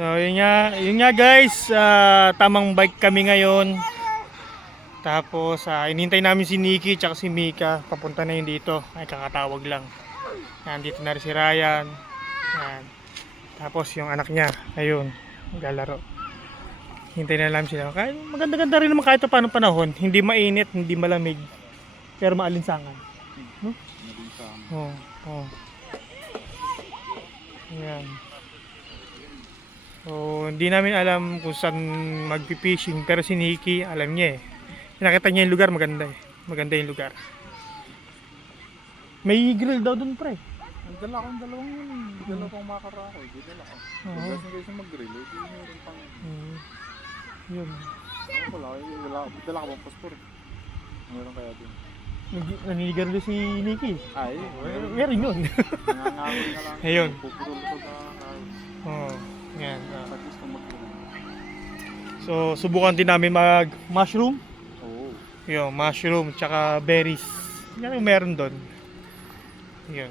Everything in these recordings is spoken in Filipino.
So yun nga guys, tamang bike kami ngayon. Tapos inintay namin si Nikki tsaka si Mika, papunta na yun dito. Ay kakatawag lang. Yan, dito na rin si Ryan. Yan. Tapos yung anak niya, ayun, maglalaro. Hintay na lang sila. Kaya maganda-ganda rin naman kahit paano panahon. Hindi mainit, hindi malamig. Pero maalinsangan. No? Oo. Oh. Yan. So, hindi namin alam kung saan magpi-fishing. Pero si Nikki, alam niya eh. Nakita niya yung lugar, maganda eh. Maganda yung lugar. May grill daw dun pre. Dala akong dalawang yun. Dala akong makarakoy. Dala ako. Pagkas na kayo mag-grill, hindi meron pang... Yun. Ako wala. Dala ka bang paspor? Meron kaya din. Naniligar doon si Nikki. Ay, meron yun. nangangaroy na lang. Ayun. Puputol ko na Oo. Yan. pagkas na mag-grill. So, subukan din namin mag-mushroom. Oo. Yun, mushroom, tsaka berries. Yan yung meron doon. Yun.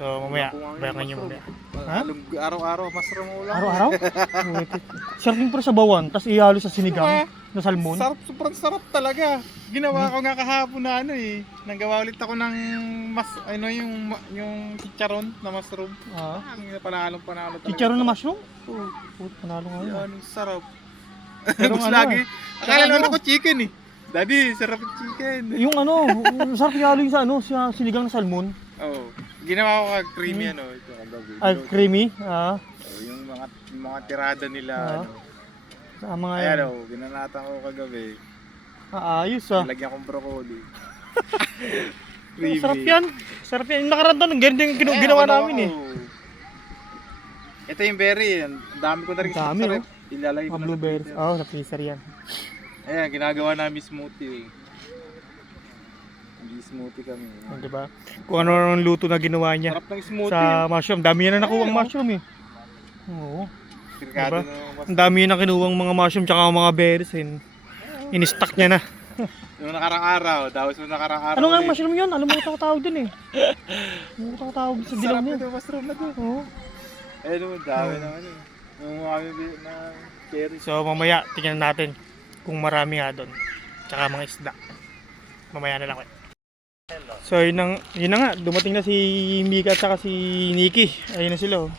So, mamaya. Bayakan nyo mamaya. Ha? Araw-araw, masarap mo ulam. Araw-araw? Sarap yung pre sa bawan, tapos ihalo sa sinigang, na salmon. Sarap, sobrang sarap talaga. Ginawa ko nga kahapon na nanggawa ulit ako ng yung chicharon na mushroom. Panalo talaga. Chicharon na mushroom? Oo. Panalo nga yun. Yan, sarap. Pero Gusto ano lagi. Akala naman ako chicken eh. Daddy, sarap yung chicken. Yung sarap ihalo yung sa sinigang na salmon. Oo. Ginawa ko creamy ito kagabi. Creamy. Yung mga tirada nila Sa mga ayan binanatan ko kagabi. Ayos Nilagyan kong broccoli. Sarap yan. Sarap yan. Nakaraan doon, ganyan yung ginawa namin eh. Ito yung berry. Ang dami ko na rin sa rep. Ilalagay ko Mga na blueberries. Sa freezer yan. Ayan, ginagawa namin smoothie. Smoothie kami. Diba? Kung ano-ano luto na ginawa niya. Sarap ng smoothie. Sa mushroom. Dami niya na nakuha ang mushroom eh. Oo. Diba? Ang dami niya na kinuha mga mushroom tsaka mga berries. In-stock niya na. Yung nakarang araw. Tapos yung nakarang araw. Ano nga ang mushroom yun? Alam mo ito tawag dun eh. Ano ito tawag sa dilaw sarap niya? ito mushroom na doon. Oo. Ayun, dami naman eh. Yung mga na cherry. So mamaya tingnan natin kung marami nga doon. Tsaka mga isda. Mamaya na lang ko. So yun na nga, dumating na si Mika at saka si Nikki. Ayun na sila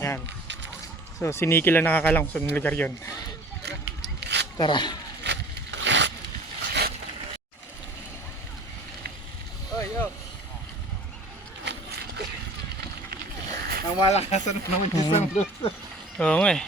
Yan. So si Nikki lang nakakalang sa lugar yun. Tara. Ang malakasan naman yung sandok. Oo nga eh.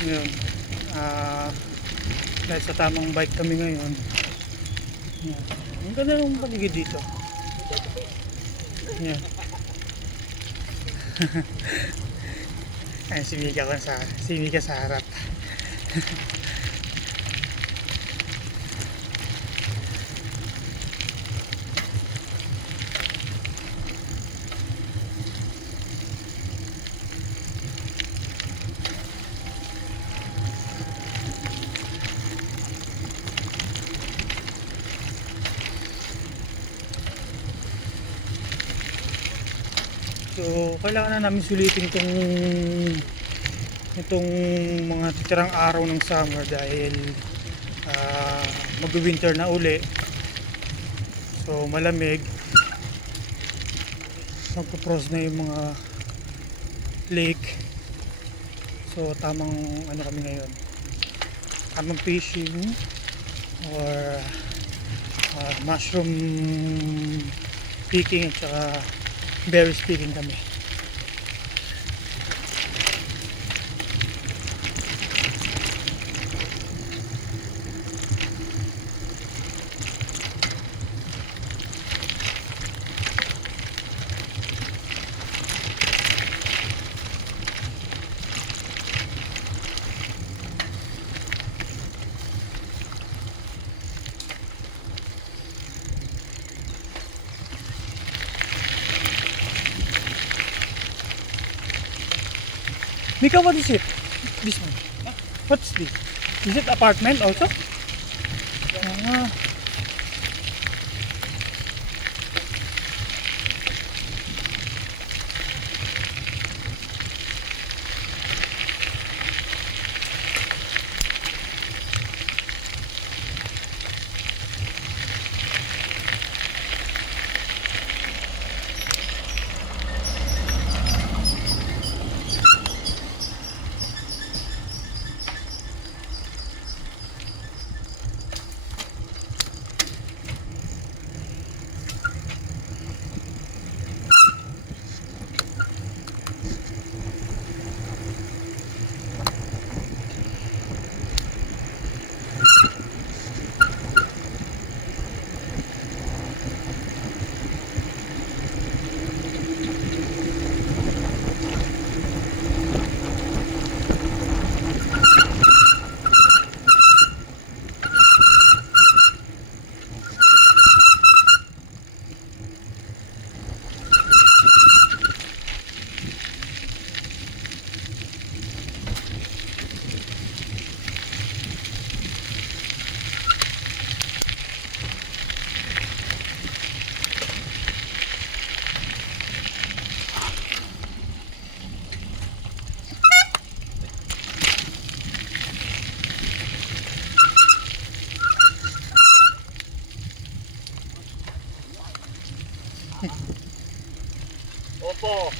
Ngayon, dahil sa tamang bike kami ngayon. Yan. Ang ganda ng paligid dito. Yan. Ayun si Mika sa harap. So, kailangan na namin sulitin itong itong mga titirang araw ng summer dahil mag-winter na uli. So malamig, magpo-frost na yung mga lake. So tamang ano kami ngayon, tamang fishing or mushroom picking at saka berries picking kami. Mika, what is it? This one. What's this? Is it apartment also? Ah. Opo.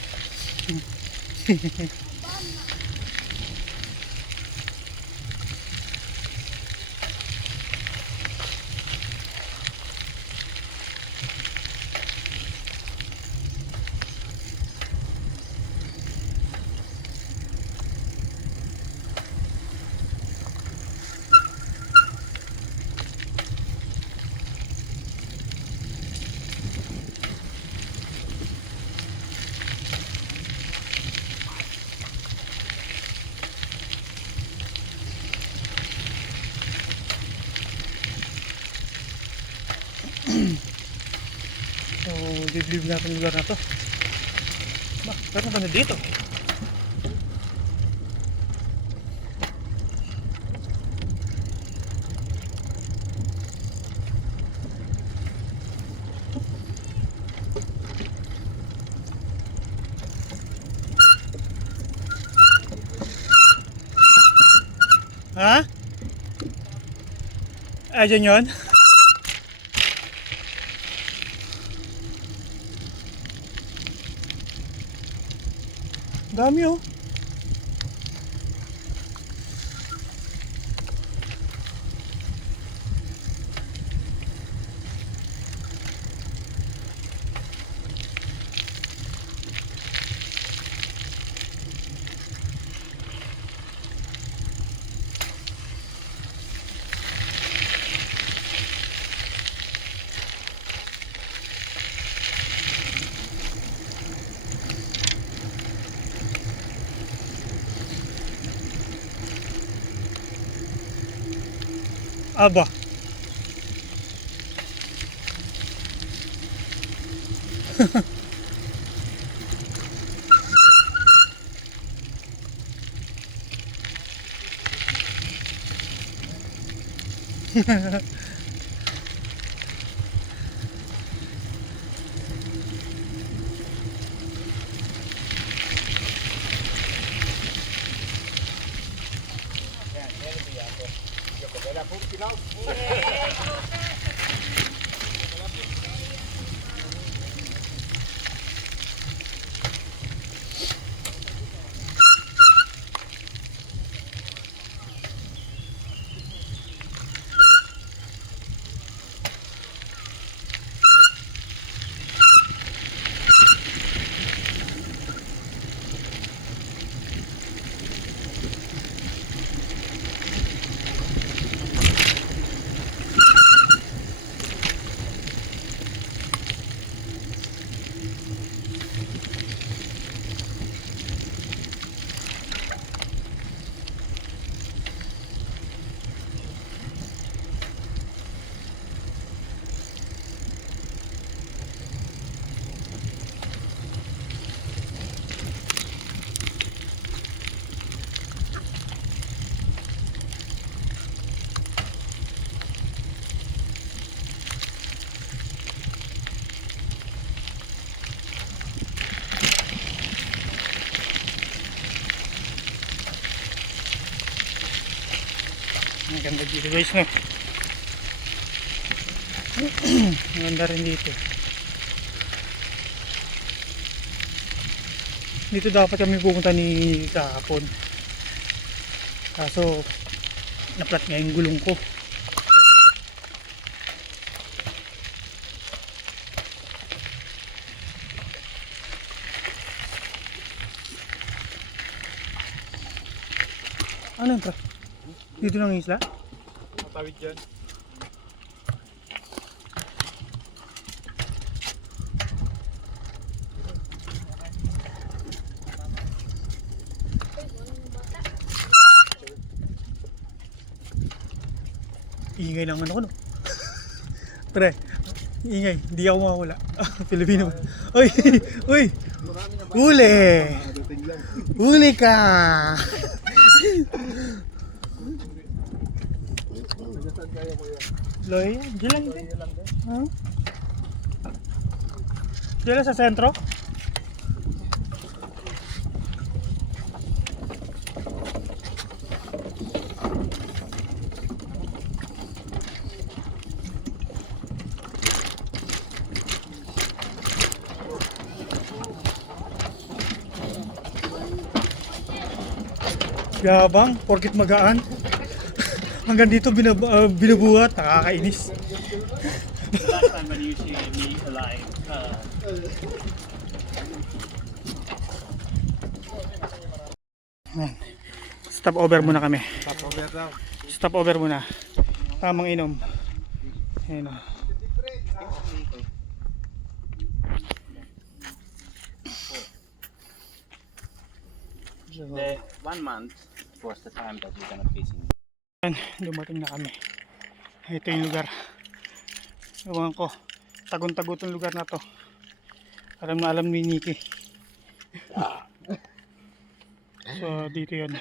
So, liblib natin yung lugar na to. Ba, meron kami dito. Ha? Ayan yun? Dami oh. Aba. Ang ganda dito guys, no? Ang ganda rin dito. Dito dapat kami pupunta ni kahapon. Kaso naplat nga yung gulong ko. Ano yun, pre? Dito lang yung isla? Matawid dyan. Ingay lang ano ko, no? Pre, ingay, hindi ako mawala. Pilipino. Uy! Uy! Huli! Huli ka! Loy, diyan lang din. Huh? Diyan lang sa sentro? Yabang, porkit magaan. Hanggang dito binubuhat, nakakainis. Last time when you see me alive, Stop over muna kami. Stop over daw. Stop over muna. Tamang inom. Ayun o. the 1 month was the time that you're gonna fishing. Ayan, dumating na kami. Ito yung lugar. Ewan ko, tagon-tagot yung lugar na to. Alam na alam ni Nikki. So dito yun.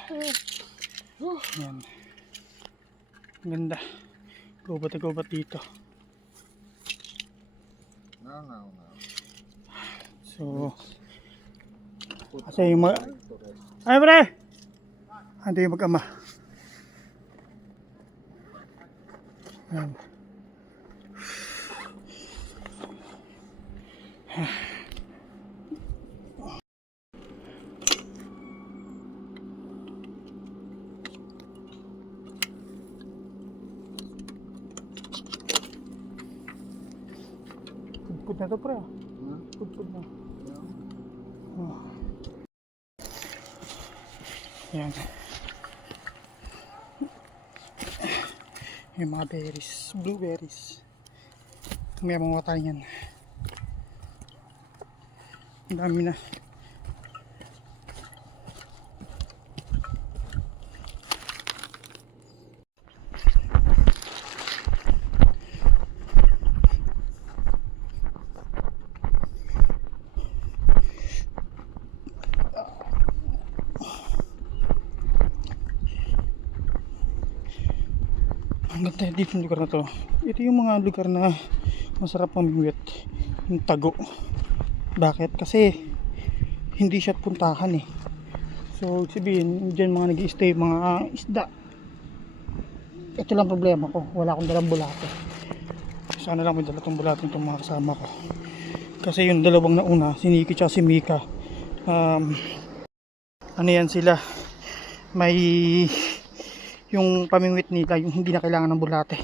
Ayan. Ang ganda. Gubat dito. No. So kasi yung ay pre! Ando yung mag-ama. Ayan. Pud na to pre. Pud na. Oh. Ayan. Yung mga berries, blueberries. May mga tayo yan. Ang dami na. Ang ganda dito yung lugar na to. Ito yung mga lugar na masarap mamimit. Yung tago. Bakit? Kasi hindi siya puntahan eh. So sabihin, dyan mga nag-i-stay mga isda. ito lang problema ko, wala akong dalang bulate. Sana lang may dala tong bulate itong mga kasama ko. Kasi yung dalawang nauna, si Nikki at si Mika, ano yan sila, may yung pamingwit nila, yung hindi na kailangan ng bulate.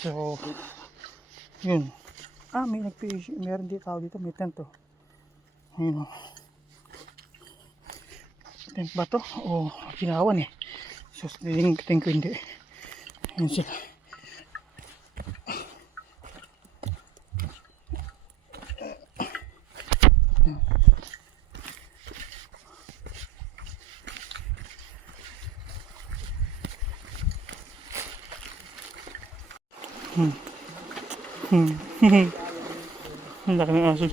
So, yun. May nag-fish, meron dito tao dito, may tent oh. Ayun oh. Tent ba to? O ginawan eh. So, tingin ko hindi. Ayun sila. Ang laki ng aso.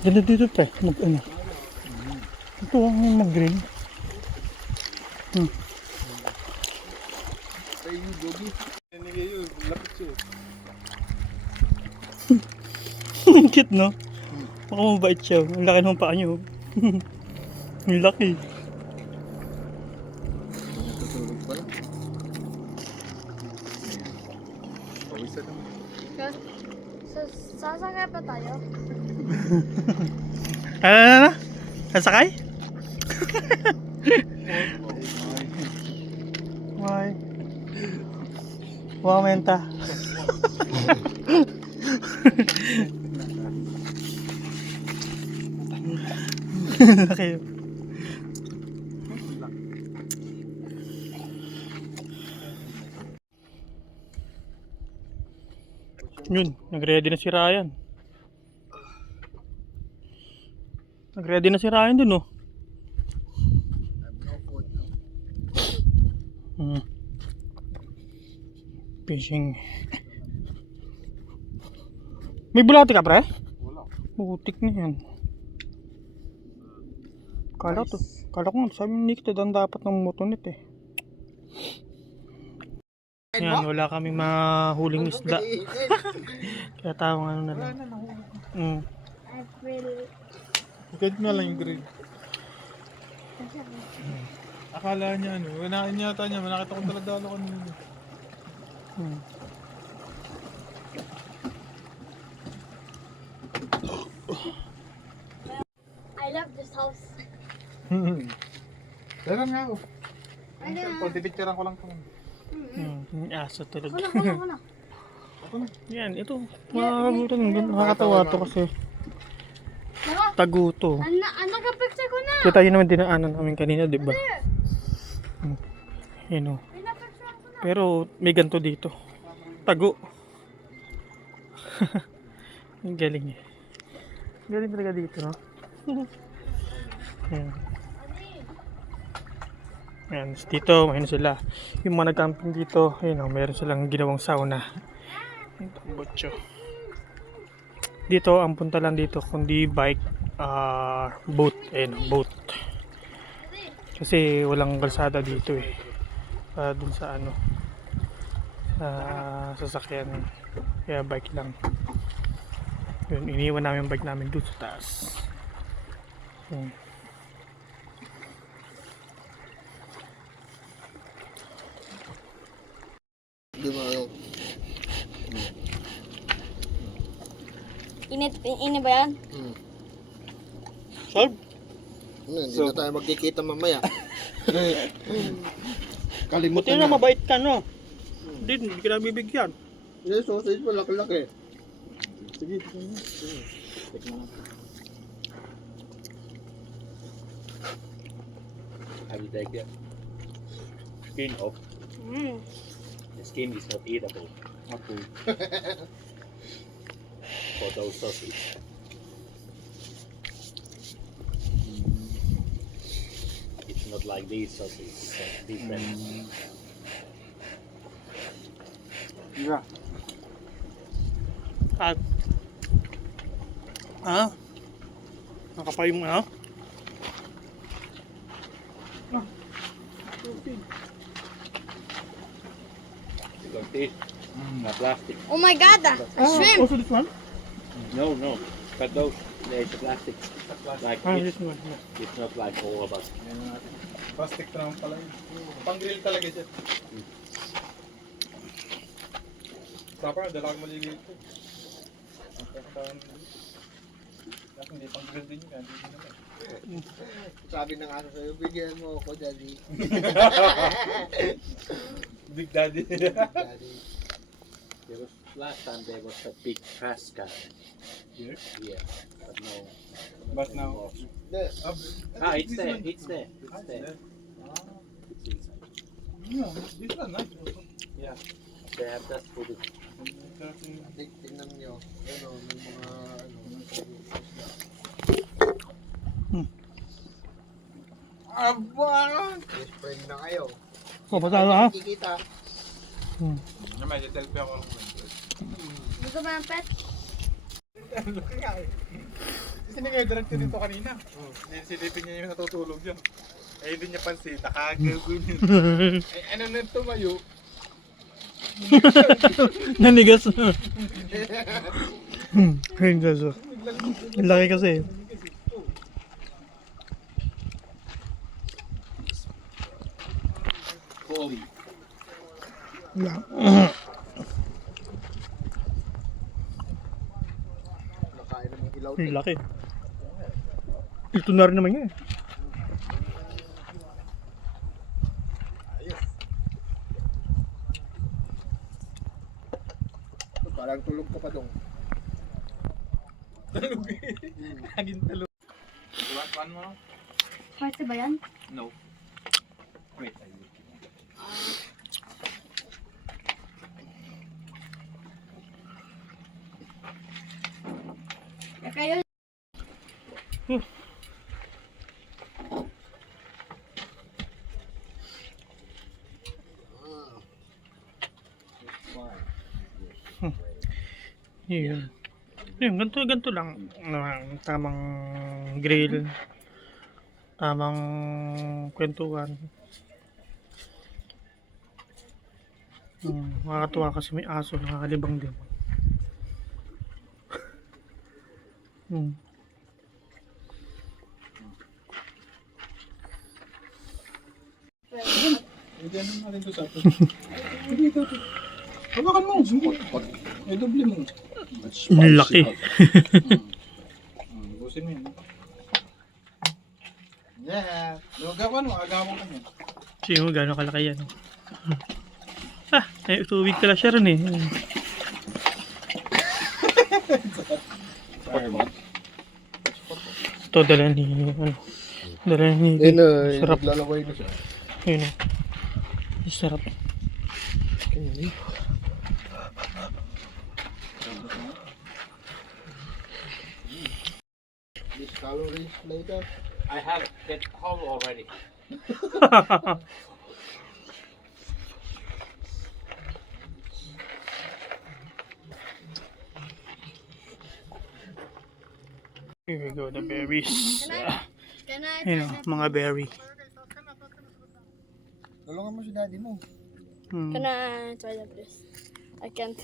Ganda dito pre, mag-ano. Ito ang mag-grill. Tayo Gogi. Nanigay yun, lapit siya. Ang cute no? Baka mabait siya. Ang laki ng paa niyo. Ang laki. Natutulog pala. Pawisan naman. Sasakay pa tayo? Ano? Sasakay? Why? Wow, menta. Laki. Yun, nag-ready na si Ryan. Nag-ready na si Ryan dun, oh. Fishing. May bulate ka, pre? Wala. Butik na yan. Kala ko nga, sabi ni Nick, dan dapat ng motonit eh. Yan, wala kaming mahuling isda. Kaya tawang ano na lang. April. Kahit na lang yung grill. Akala niya ano, wanain yata niya, nakita ko dala-dala kanina. I love this house. Tara nga ako. Ano? Pagpipicturean ko lang ito. Aso talaga. Kuna. Yan, ito. Nakakatawa to kasi taguto. Nagka-picture ko na. Kita yun naman dinaanan namin kanina, di ba? Yan o. Pero may ganito dito. Tago. Ang galing eh. Galing talaga dito, no? Yan. Yan. Dito, mayroon sila. Yung mga nag-camping dito, ayun o, mayroon silang ginawang sauna. Ito, botcho. Dito, ang punta lang dito, kundi bike, boat. Ayun, boat. Kasi walang kalsada dito eh. Dun sa ano, sa sasakyan. Kaya bike lang. Yun, iniwan namin yung bike namin dun sa taas. Yun. Init ba yan? Solve? Hindi na tayo magkikita mamaya. Buti Kalimutan na na. mabait ka, no? Hindi ka na bibigyan. Yung sausage mo, laki-laki. Sige, Have you take the skin off? The skin is not eatable ako. for those sausage. It's not like these sausage. It's different. Yeah. At nakapa yung ano? You got this? The plastic. Oh my god, a shrimp. Also this one? No. But those, there's a plastic. Like This one. it's not like all of us. Plastic na naman pala yun. Pang-grill talaga siya. Dapat dala ko maliliit ko. Kasi hindi pang-grill din yun. Hindi naman. Sabi ng ano sa'yo, bigyan mo ako, daddy. Big Daddy. Daddy. There was last time there was a big trash can. Here? Yeah, but no. But now. Ah, it's there. It's there. It's there. It's inside. Yeah, this one nice. Yeah. They have just put it. Tingnan nyo. Ano, may mga ano. Aba! Spring na kayo. O, basta ha? Kikita. Medyo selfie ako. Gusto mo ng pet? Kasi nga director dito kanina. Silipin niya yung natutulog yun. Eh hindi niya pansin, nakagago niya. Eh ano na tumayo? Nanigas na. Ayun gaso. Ang laki kasi. Holy. Nakain ng ilaw. Ang laki. Ito na rin naman yun eh. Parang tulog ka pa dong. Laging tulog. One more? Spicy ba yan? No. Wait, I will. Kayo. Yun. Yun, ganito lang. Tamang grill. Tamang kwentuhan. Makakatuwa kasi may aso, nakakalibang din. Hindi ano natin to sa atin. Hindi ito. Hawakan mo. Eh, doble mo. Ang laki. Busin mo yun. Yeah. Lugawan mo, agawan mo yun. Sino gano'ng kalaki yan? Eh, 2 week pala siya rin eh. Ito, dala ni... Dala ni... Sarap. Naglalaway na siya. Yun o. Sarap. These calories later. I have that whole already. Here we go, the berries. Can I Yun o, mga berry. Tulungan mo si daddy mo. Can I try that please? I can't.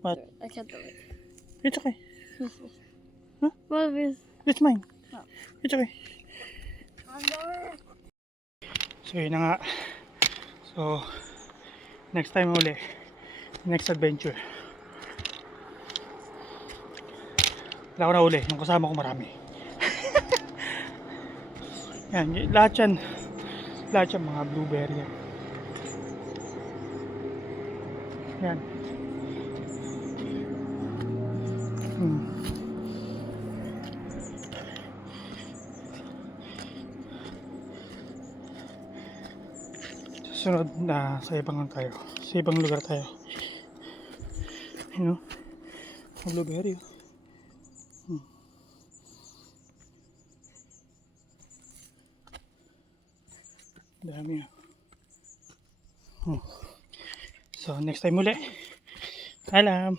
What? I can't do it. It's okay. What is? It's mine. It's okay. Under. So yun na nga. So next time uli, next adventure. Wala ko na uli, yung kasama ko marami. Yan, lahat yan mga blueberry yan. Yan. Susunod na sa ibang tayo. Sa ibang lugar tayo. Ayun o. Blueberry. Dami. So next time uli. Alam.